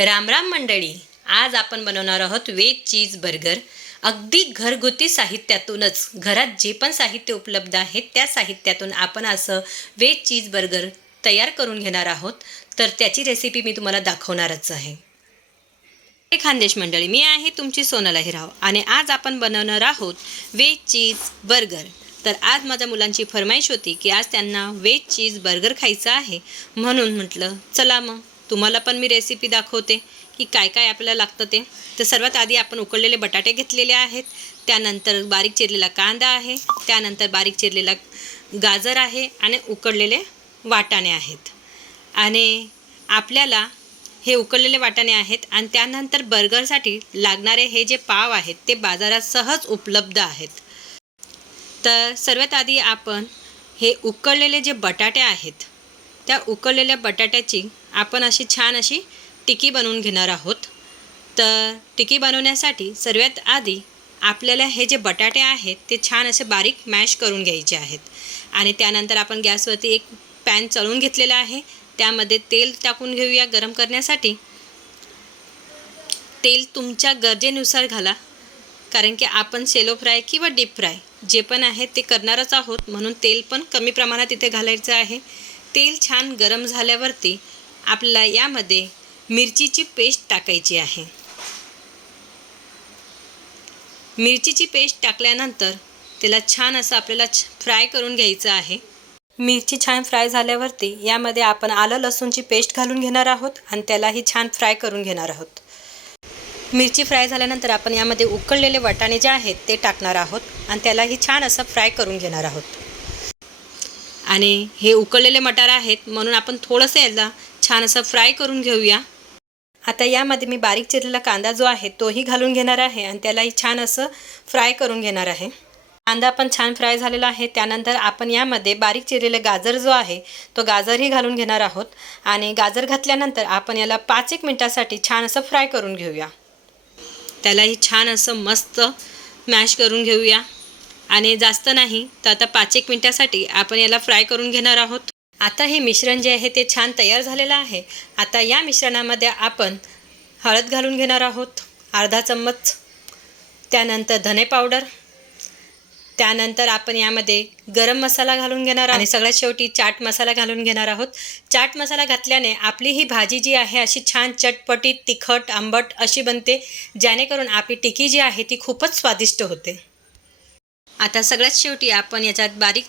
राम राम मंडळी, आज आपण बनवणार आहोत व्हेज चीज बर्गर. अगदी घरगुती साहित्यातूनच, घरात जे पण साहित्य उपलब्ध आहे त्या साहित्यातून आपण असं व्हेज चीज बर्गर तयार करून घेणार आहोत. तर त्याची रेसिपी मी तुम्हाला दाखवणारच आहे. खानदेश मंडळी, मी आहे तुमची सोनल अहिराव आणि आज आपण बनवणार आहोत व्हेज चीज बर्गर. तर आज माझ्या मुलांची फरमाईश होती की आज त्यांना व्हेज चीज बर्गर खायचं आहे, म्हणून म्हटलं चला मग तुम्हाला पण मी रेसिपी दाखवते की काय काय आपल्याला लागतं ते. तर सर्वात आधी आपण उकडलेले बटाटे घेतलेले आहेत, त्यानंतर बारीक चिरलेला कांदा आहे, त्यानंतर बारीक चिरलेला गाजर आहे आणि उकडलेले वाटाणे आहेत. आणि आपल्याला हे उकडलेले वाटाणे आहेत आणि त्यानंतर बर्गरसाठी लागणारे हे जे पाव आहेत ते बाजारात सहज उपलब्ध आहेत. तर सर्वात आधी आपण हे उकडलेले जे बटाटे आहेत त्या उकडलेल्या बटाट्याची आपण अशी छान अशी टिकी बनवून घेणार आहोत. तर टिकी बनवण्यासाठी सर्वात आधी आपल्याला हे जे बटाटे आहेत ते छान असे बारीक मॅश करून घ्यायचे आहेत. आणि त्यानंतर आपण गॅसवरती एक पॅन चढवून घेतलेला आहे, त्यामध्ये तेल टाकून घेऊया गरम करण्यासाठी. तेल तुमच्या गरजेनुसार घाला, कारण की आपण शेलो फ्राय किंवा डीप फ्राय जे पण आहे ते करणारच आहोत, म्हणून तेल पण कमी प्रमाणात इथे घालायचं आहे. तेल छान गरम झाल्यावरती आपल्याला यामध्ये मिरचीची पेस्ट टाकायची आहे. मिरचीची पेस्ट टाकल्यानंतर त्याला छान असं आपल्याला फ्राय करून घ्यायचं आहे. मिरची छान फ्राय झाल्यावरती यामध्ये आपण आलं लसूणची पेस्ट घालून घेणार आहोत आणि त्यालाही छान फ्राय करून घेणार आहोत. मिरची फ्राय झाल्यानंतर आपण यामध्ये उकडलेले वाटाणे जे आहेत ते टाकणार आहोत आणि त्यालाही छान असं फ्राय करून घेणार आहोत. आणि हे उकडलेले मटार आहेत म्हणून आपण थोडंसं याला छान असं फ्राय करून घेऊया. आता यामध्ये मी बारीक चिरलेला कांदा जो आहे तोही घालून घेणार आहे आणि त्यालाही छान असं फ्राय करून घेणार आहे. कांदा पण छान फ्राय झालेला आहे. त्यानंतर आपण यामध्ये बारीक चिरलेले गाजर जो आहे तो गाजरही घालून घेणार आहोत. आणि गाजर घातल्यानंतर आपण याला 5-1 मिनिटासाठी छान असं फ्राय करून घेऊया. त्यालाही छान असं मस्त मॅश करून घेऊया. आणि जास्त नाही तर आता 5-1 मिनिटासाठी आपण याला फ्राय करून घेणार आहोत. आता हे मिश्रण जे आहे ते छान तयार झालेलं आहे. आता या मिश्रणामध्ये आपण हळद घालून घेणार आहोत अर्धा चम्मच, त्यानंतर धने पावडर, त्यानंतर आपण यामध्ये गरम मसाला घालून घेणार आहोत आणि सगळ्यात शेवटी चाट मसाला घालून घेणार आहोत. चाट मसाला घातल्याने आपली ही भाजी जी आहे अशी छान चटपटीत तिखट आंबट अशी बनते, जेणेकरून आपली टिकी जी आहे ती खूपच स्वादिष्ट होते. आता सगळ्यात शेवटी आपण याच्यात बारीक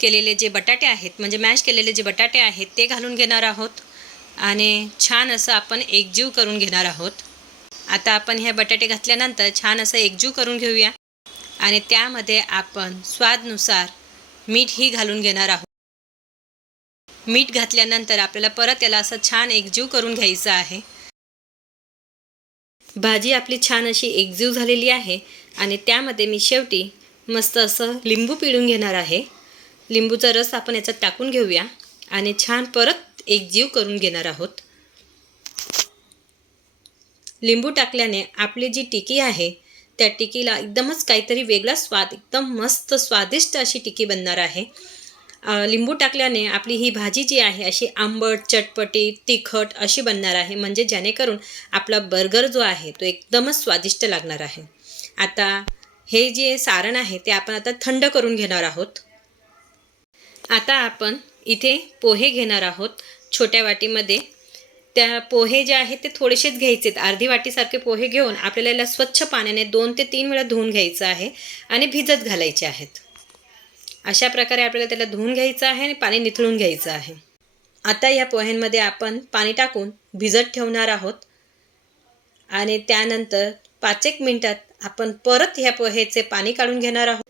केलेले जे बटाटे आहेत म्हणजे मॅश केलेले जे बटाटे आहेत ते घालून घेणार आहोत आणि छान असं आपण एकजीव करून घेणार आहोत. आता आपण हे बटाटे घातल्यानंतर छान असं एकजीव करून घेऊया आणि त्यामध्ये आपण स्वादनुसार मीठही घालून घेणार आहोत. मीठ घातल्यानंतर आपल्याला परत याला असं छान एकजीव करून घ्यायचं आहे. भाजी आपली छान अशी एकजीव झालेली आहे आणि त्यामध्ये मी शेवटी मस्त असं लिंबू पिळून घेणार आहे. लिंबूचा रस आपण याच्यात टाकून घेऊया आणि छान परत एकजीव करून घेणार आहोत. लिंबू टाकल्याने आपली जी टिकी आहे त्या टिकीला एकदमच काहीतरी वेगळा स्वाद, एकदम मस्त स्वादिष्ट अशी टिकी बनणार आहे. लिंबू टाकल्याने आपली ही भाजी जी आहे अशी आंबट चटपटी तिखट अशी बनणार आहे, म्हणजे जेणेकरून आपला बर्गर जो आहे तो एकदमच स्वादिष्ट लागणार आहे. आता हे जे सारण आहे ते आपण आता थंड करून घेणार आहोत. आता आपण इथे पोहे घेणार आहोत छोट्या वाटीमध्ये. त्या पोहे जे आहेत ते थोडेसेच घ्यायचेत, अर्धी वाटीसारखे पोहे घेऊन आपल्याला याला स्वच्छ पाण्याने 2 ते 3 वेळा धुवून घ्यायचं आहे आणि भिजत घालायचे आहेत. अशा प्रकारे आपल्याला त्याला धुवून घ्यायचं आहे आणि पाणी निथळून घ्यायचं आहे. आता या पोह्यांमध्ये आपण पाणी टाकून भिजत ठेवणार आहोत आणि त्यानंतर 5-1 मिनिटात आपण परत ह्या पोहेचे पाणी काढून घेणार आहोत.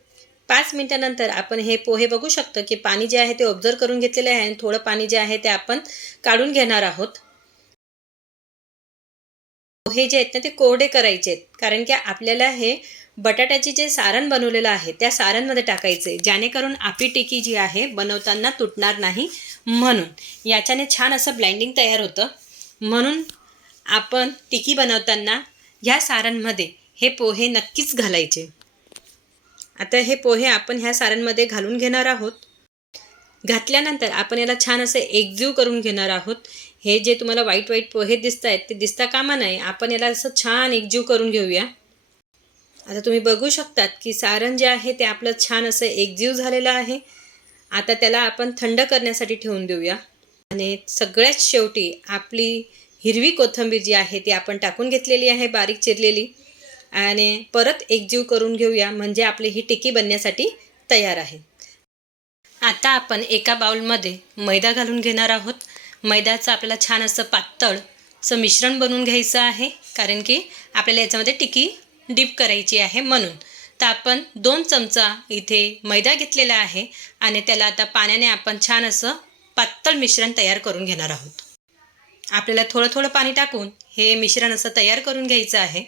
5 मिनिटानंतर आपण हे पोहे बघू शकतो की पाणी जे आहे ते ऑब्झर्व करून घेतलेले आहे आणि थोडं पाणी जे आहे ते आपण काढून घेणार आहोत. पोहे जे आहेत ना ते कोरडे करायचे आहेत, कारण की आपल्याला हे बटाट्याचे जे सारण बनवलेलं आहे त्या सारणमध्ये टाकायचं आहे, जेणेकरून आपली टिकी जी आहे बनवताना तुटणार नाही. म्हणून याच्याने छान असं ब्लेंडिंग तयार होतं. म्हणून आपण टिकी बनवताना ह्या सारणमध्ये हे पोहे नक्कीच घालायचे. आता हे पोहे आपण ह्या सारणमध्ये घालून घेणार आहोत. घातल्यानंतर आपण याला छान असं एकजीव करून घेणार आहोत. हे जे तुम्हाला व्हाईट व्हाईट पोहे दिसत आहेत ते दिसता कामा नये. आपण याला असं छान एकजीव करून घेऊया. आता तुम्ही बघू शकतात की सारण जे आहे ते आपलं छान असं एकजीव झालेलं आहे. आता त्याला आपण थंड करण्यासाठी ठेवून देऊया. आणि सगळ्यात शेवटी आपली हिरवी कोथिंबीर जी आहे ती आपण टाकून घेतलेली आहे बारीक चिरलेली. आणि परत एकजीव करून घेऊया म्हणजे आपली ही टिक्की बनण्यासाठी तयार आहे. आता आपण एका बाउलमध्ये मैदा घालून घेणार आहोत. मैद्याचं आपल्याला छान असं पातळ असं मिश्रण बनवून घ्यायचं आहे, कारण की आपल्याला याच्यामध्ये टिक्की डीप करायची आहे म्हणून. तर आपण 2 चमचा इथे मैदा घेतलेला आहे आणि त्याला आता पाण्याने आपण छान असं पातळ मिश्रण तयार करून घेणार आहोत. आपल्याला थोडं थोडं पाणी टाकून हे मिश्रण असं तयार करून घ्यायचं आहे.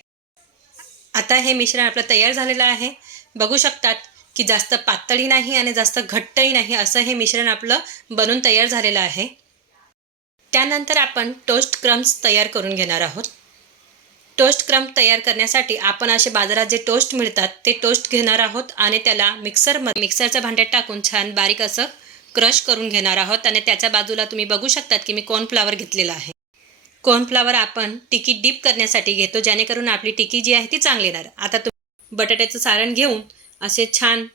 आता हे मिश्रण आपलं तयार झालेलं आहे. बघू शकतात की जास्त पातळही नाही आणि जास्त घट्टही नाही असं हे मिश्रण आपलं बनून तयार झालेलं आहे. त्यानंतर आपण टोस्ट क्रम्स तयार करून घेणार आहोत. टोस्ट क्रम्स तयार करण्यासाठी आपण असे बाजारात जे टोस्ट मिळतात ते टोस्ट घेणार आहोत आणि त्याला मिक्सरच्या भांड्यात टाकून छान बारीक असं क्रश करून घेणार आहोत. आणि त्याच्या बाजूला तुम्ही बघू शकतात की मी कॉर्नफ्लॉवर घेतलेला आहे. कॉर्नफ्लॉवर आपण टिक्की डीप करण्यासाठी घेतो, जेणेकरून आपली टिक्की जी आहे ती चांगली येणार. आता तुम्ही बटाट्याचं सारण घेऊन असे छान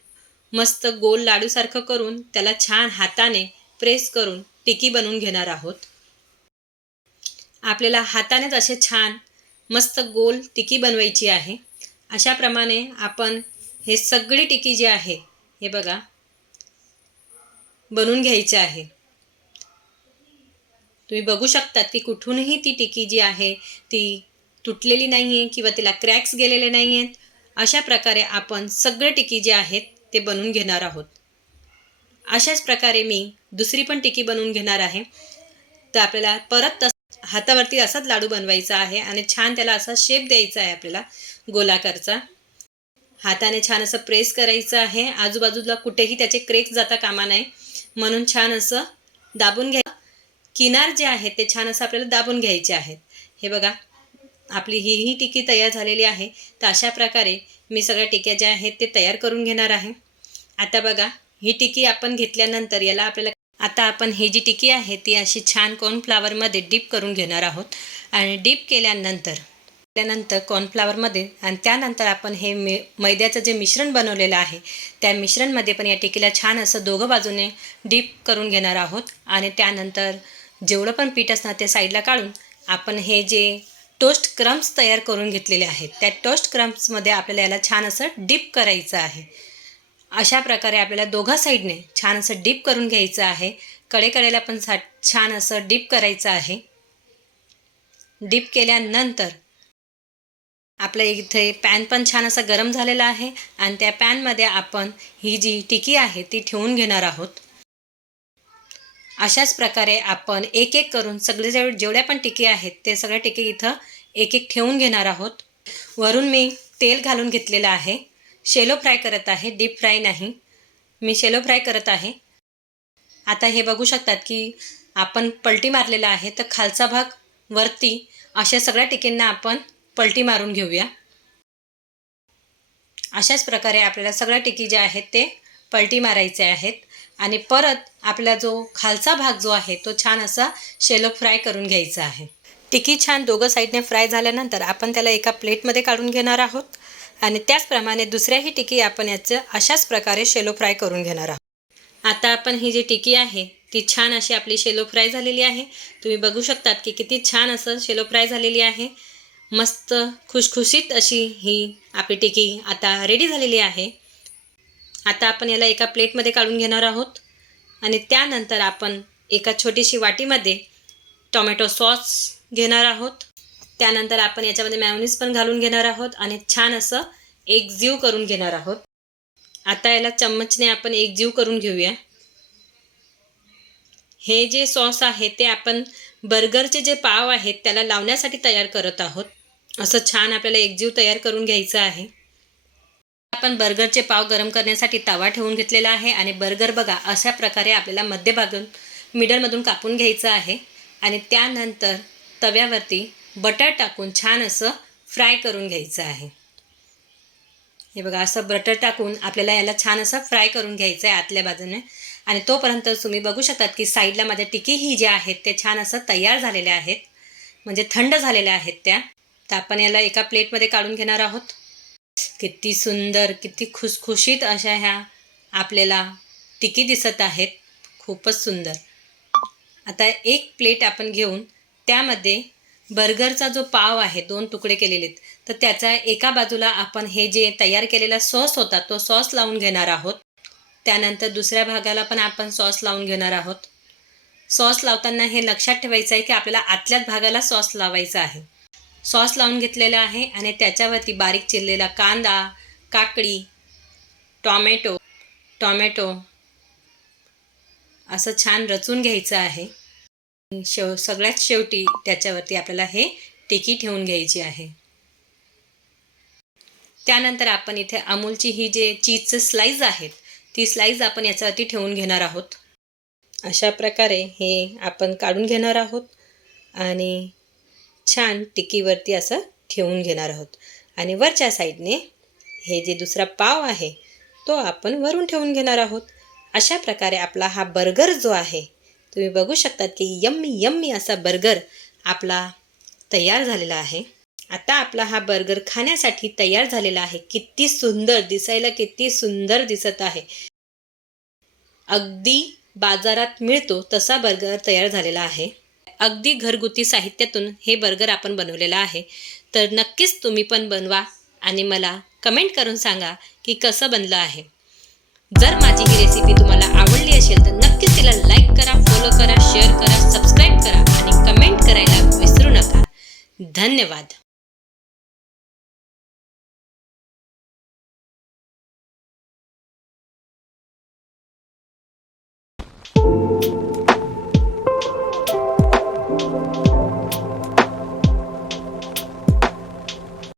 मस्त गोल लाडूसारखं करून त्याला छान हाताने प्रेस करून टिक्की बनवून घेणार आहोत. आपल्याला हातानेच असे छान मस्त गोल टिक्की बनवायची आहे. अशाप्रमाणे आपण हे सगळी टिक्की जी आहे हे बघा बनवून घ्यायची आहे. तुम्ही बघू शकतात की कुठूनही ती टिक्की जी आहे ती तुटलेली नाही आहे किंवा तिला क्रॅक्स गेलेले नाही आहेत. अशा प्रकारे आपण सगळे टिक्की जे आहेत ते बनवून घेणार आहोत. अशाच प्रकारे मी दुसरी पण टिक्की बनवून घेणार आहे. तर आपल्याला परत हातावरती असाच लाडू बनवायचा आहे आणि छान त्याला असा शेप द्यायचा आहे आपल्याला गोलाकारचा. हाताने छान असं प्रेस करायचं आहे. आजूबाजूला कुठेही त्याचे क्रॅक्स जाता कामा नये म्हणून छान असं दाबून घ्या. किनार जे आहेत ते छान असं आपल्याला दाबून घ्यायचे आहेत. हे बघा आपली ही टिक्की तयार झालेली आहे. तर अशा प्रकारे मी सगळ्या टिक्क्या ज्या आहेत ते तयार करून घेणार आहे. आता बघा ही टिक्की आपण घेतल्यानंतर याला आपल्याला आता आपण ही जी टिक्की आहे ती अशी छान कॉर्नफ्लॉवरमध्ये डीप करून घेणार आहोत. आणि डीप केल्यानंतर कॉर्नफ्लॉवरमध्ये आणि त्यानंतर आपण हे मैद्याचं जे मिश्रण बनवलेलं आहे त्या मिश्रणमध्ये पण या टिक्कीला छान असं दोघं बाजूने डीप करून घेणार आहोत. आणि त्यानंतर जेवढं पण पीठ असणार ते साईडला काढून आपण हे जे टोस्ट क्रम्स तयार करून घेतलेले आहेत त्या टोस्ट क्रम्समध्ये आपल्याला याला छान असं डीप करायचं आहे. अशा प्रकारे आपल्याला दोघा साईडने छान असं डीप करून घ्यायचं आहे. कडेकडेला पण छान असं डीप करायचं आहे. डीप केल्यानंतर आपल्या इथे पॅन पण छान असा गरम झालेला आहे आणि त्या पॅनमध्ये आपण ही जी टिक्की आहे ती ठेवून घेणार आहोत. अशाच प्रकारे आपण एक एक करून सगळे जेवढ्या पण टिक्की आहेत ते सगळ्या टिक्की इथं एक एक ठेवून घेणार आहोत. वरून मी तेल घालून घेतलेलं आहे. शेलो फ्राय करत आहे, डीप फ्राय नाही. मी शेलो फ्राय करत आहे. आता हे बघू शकतात की आपण पलटी मारलेला आहे. तर खालचा भाग वरती अशा सगळ्या टिक्कींना आपण पलटी मारून घेऊया. अशाच प्रकारे आपल्याला सगळ्या टिक्की ज्या आहेत ते पलटी मारायचे आहेत. आणि परत आपला जो खालचा भाग जो आहे तो छान असा शेलो फ्राय करून घ्यायचा आहे. टिक्की छान दोघं साईडने फ्राय झाल्यानंतर आपण त्याला एका प्लेटमध्ये काढून घेणार आहोत. आणि त्याचप्रमाणे दुसऱ्याही टिक्की आपण याचं अशाच प्रकारे शेलो फ्राय करून घेणार आहोत. आता आपण ही जी टिक्की आहे ती छान अशी आपली शेलो फ्राय झालेली आहे. तुम्ही बघू शकतात की किती छान असं शेलो फ्राय झालेली आहे. मस्त खुशखुशीत अशी ही आपली टिक्की आता रेडी झालेली आहे. आता आपण याला एका प्लेटमध्ये काढून घेणार आहोत. आणि त्यानंतर आपण एका छोटीशी वाटीमध्ये टोमॅटो सॉस घेणार आहोत. त्यानंतर आपण याच्यामध्ये मेयोनीज पण घालून घेणार आहोत आणि छान असं एकजीव करून घेणार आहोत. आता याला चम्मचने आपण एकजीव करून घेऊया. हे जे सॉस आहे ते आपण बर्गरचे जे पाव आहेत त्याला लावण्यासाठी तयार करत आहोत. असं छान आपल्याला एकजीव तयार करून घ्यायचं आहे. आपण बर्गरचे पाव गरम करण्यासाठी तवा ठेवून घेतलेला आहे. आणि बर्गर बघा अशा प्रकारे आपल्याला मध्यभागून मिडलमधून कापून घ्यायचं आहे. आणि त्यानंतर तव्यावरती बटर टाकून छान असं फ्राय करून घ्यायचं आहे. हे बघा असं बटर टाकून आपल्याला याला छान असं फ्राय करून घ्यायचं आहे आतल्या बाजूने. आणि तोपर्यंत तुम्ही बघू शकतात की साईडला माझ्या टिकी ही ज्या आहेत ते छान असं तयार झालेल्या आहेत, म्हणजे थंड झालेल्या आहेत त्या. तर आपण याला एका प्लेटमध्ये काढून घेणार आहोत. किती सुंदर, किती खुसखुशीत अशा ह्या आपल्याला टिकी दिसत आहेत. खूपच सुंदर. आता एक प्लेट आपण घेऊन त्यामध्ये बर्गरचा जो पाव आहे 2 तुकडे केलेले आहेत, तर त्याचा एका बाजूला आपण हे जे तयार केलेला सॉस होता तो सॉस लावून घेणार आहोत. त्यानंतर दुसऱ्या भागाला पण आपण सॉस लावून घेणार आहोत. सॉस लावताना हे लक्षात ठेवायचं आहे की आपल्याला आतल्याच भागाला सॉस लावायचा आहे. सॉस लावून घेतलेला आहे आणि त्याच्यावरती बारीक चिरलेला कांदा, काकडी, टॉमॅटो असं छान रचून घ्यायचं आहे. सगळ्यात शेवटी त्याच्यावरती आपल्याला हे टिकी ठेवून घ्यायची आहे. त्यानंतर आपण इथे अमूलची ही जे चीजचं स्लाईस आहेत ती स्लाईस आपण याच्यावरती ठेवून घेणार आहोत. अशा प्रकारे हे आपण काढून घेणार आहोत आणि छान टिकीवरती असं ठेवून घेणार आहोत. आणि वरच्या साईडने हे जे दुसरा पाव आहे तो आपण वरून ठेवून घेणार आहोत. अशा प्रकारे आपला हा बर्गर जो आहे तुम्ही बघू शकतात की यम्मी असा बर्गर आपला तयार झालेला आहे. आता आपला हा बर्गर खाण्यासाठी तयार झालेला आहे. किती सुंदर दिसायला, किती सुंदर दिसत आहे. अगदी बाजारात मिळतो तसा बर्गर तयार झालेला आहे. अगदी घरगुती साहित्यातून हे बर्गर आपण बनवलेलं आहे. तर नक्कीच तुम्ही पण बनवा आणि मला कमेंट करून सांगा की कसं बनलं आहे. जर माझी ही रेसिपी तुम्हाला आवडली असेल तर नक्कीच तिला लाईक करा, फॉलो करा, शेअर करा, सबस्क्राईब करा आणि कमेंट करायला विसरू नका. धन्यवाद.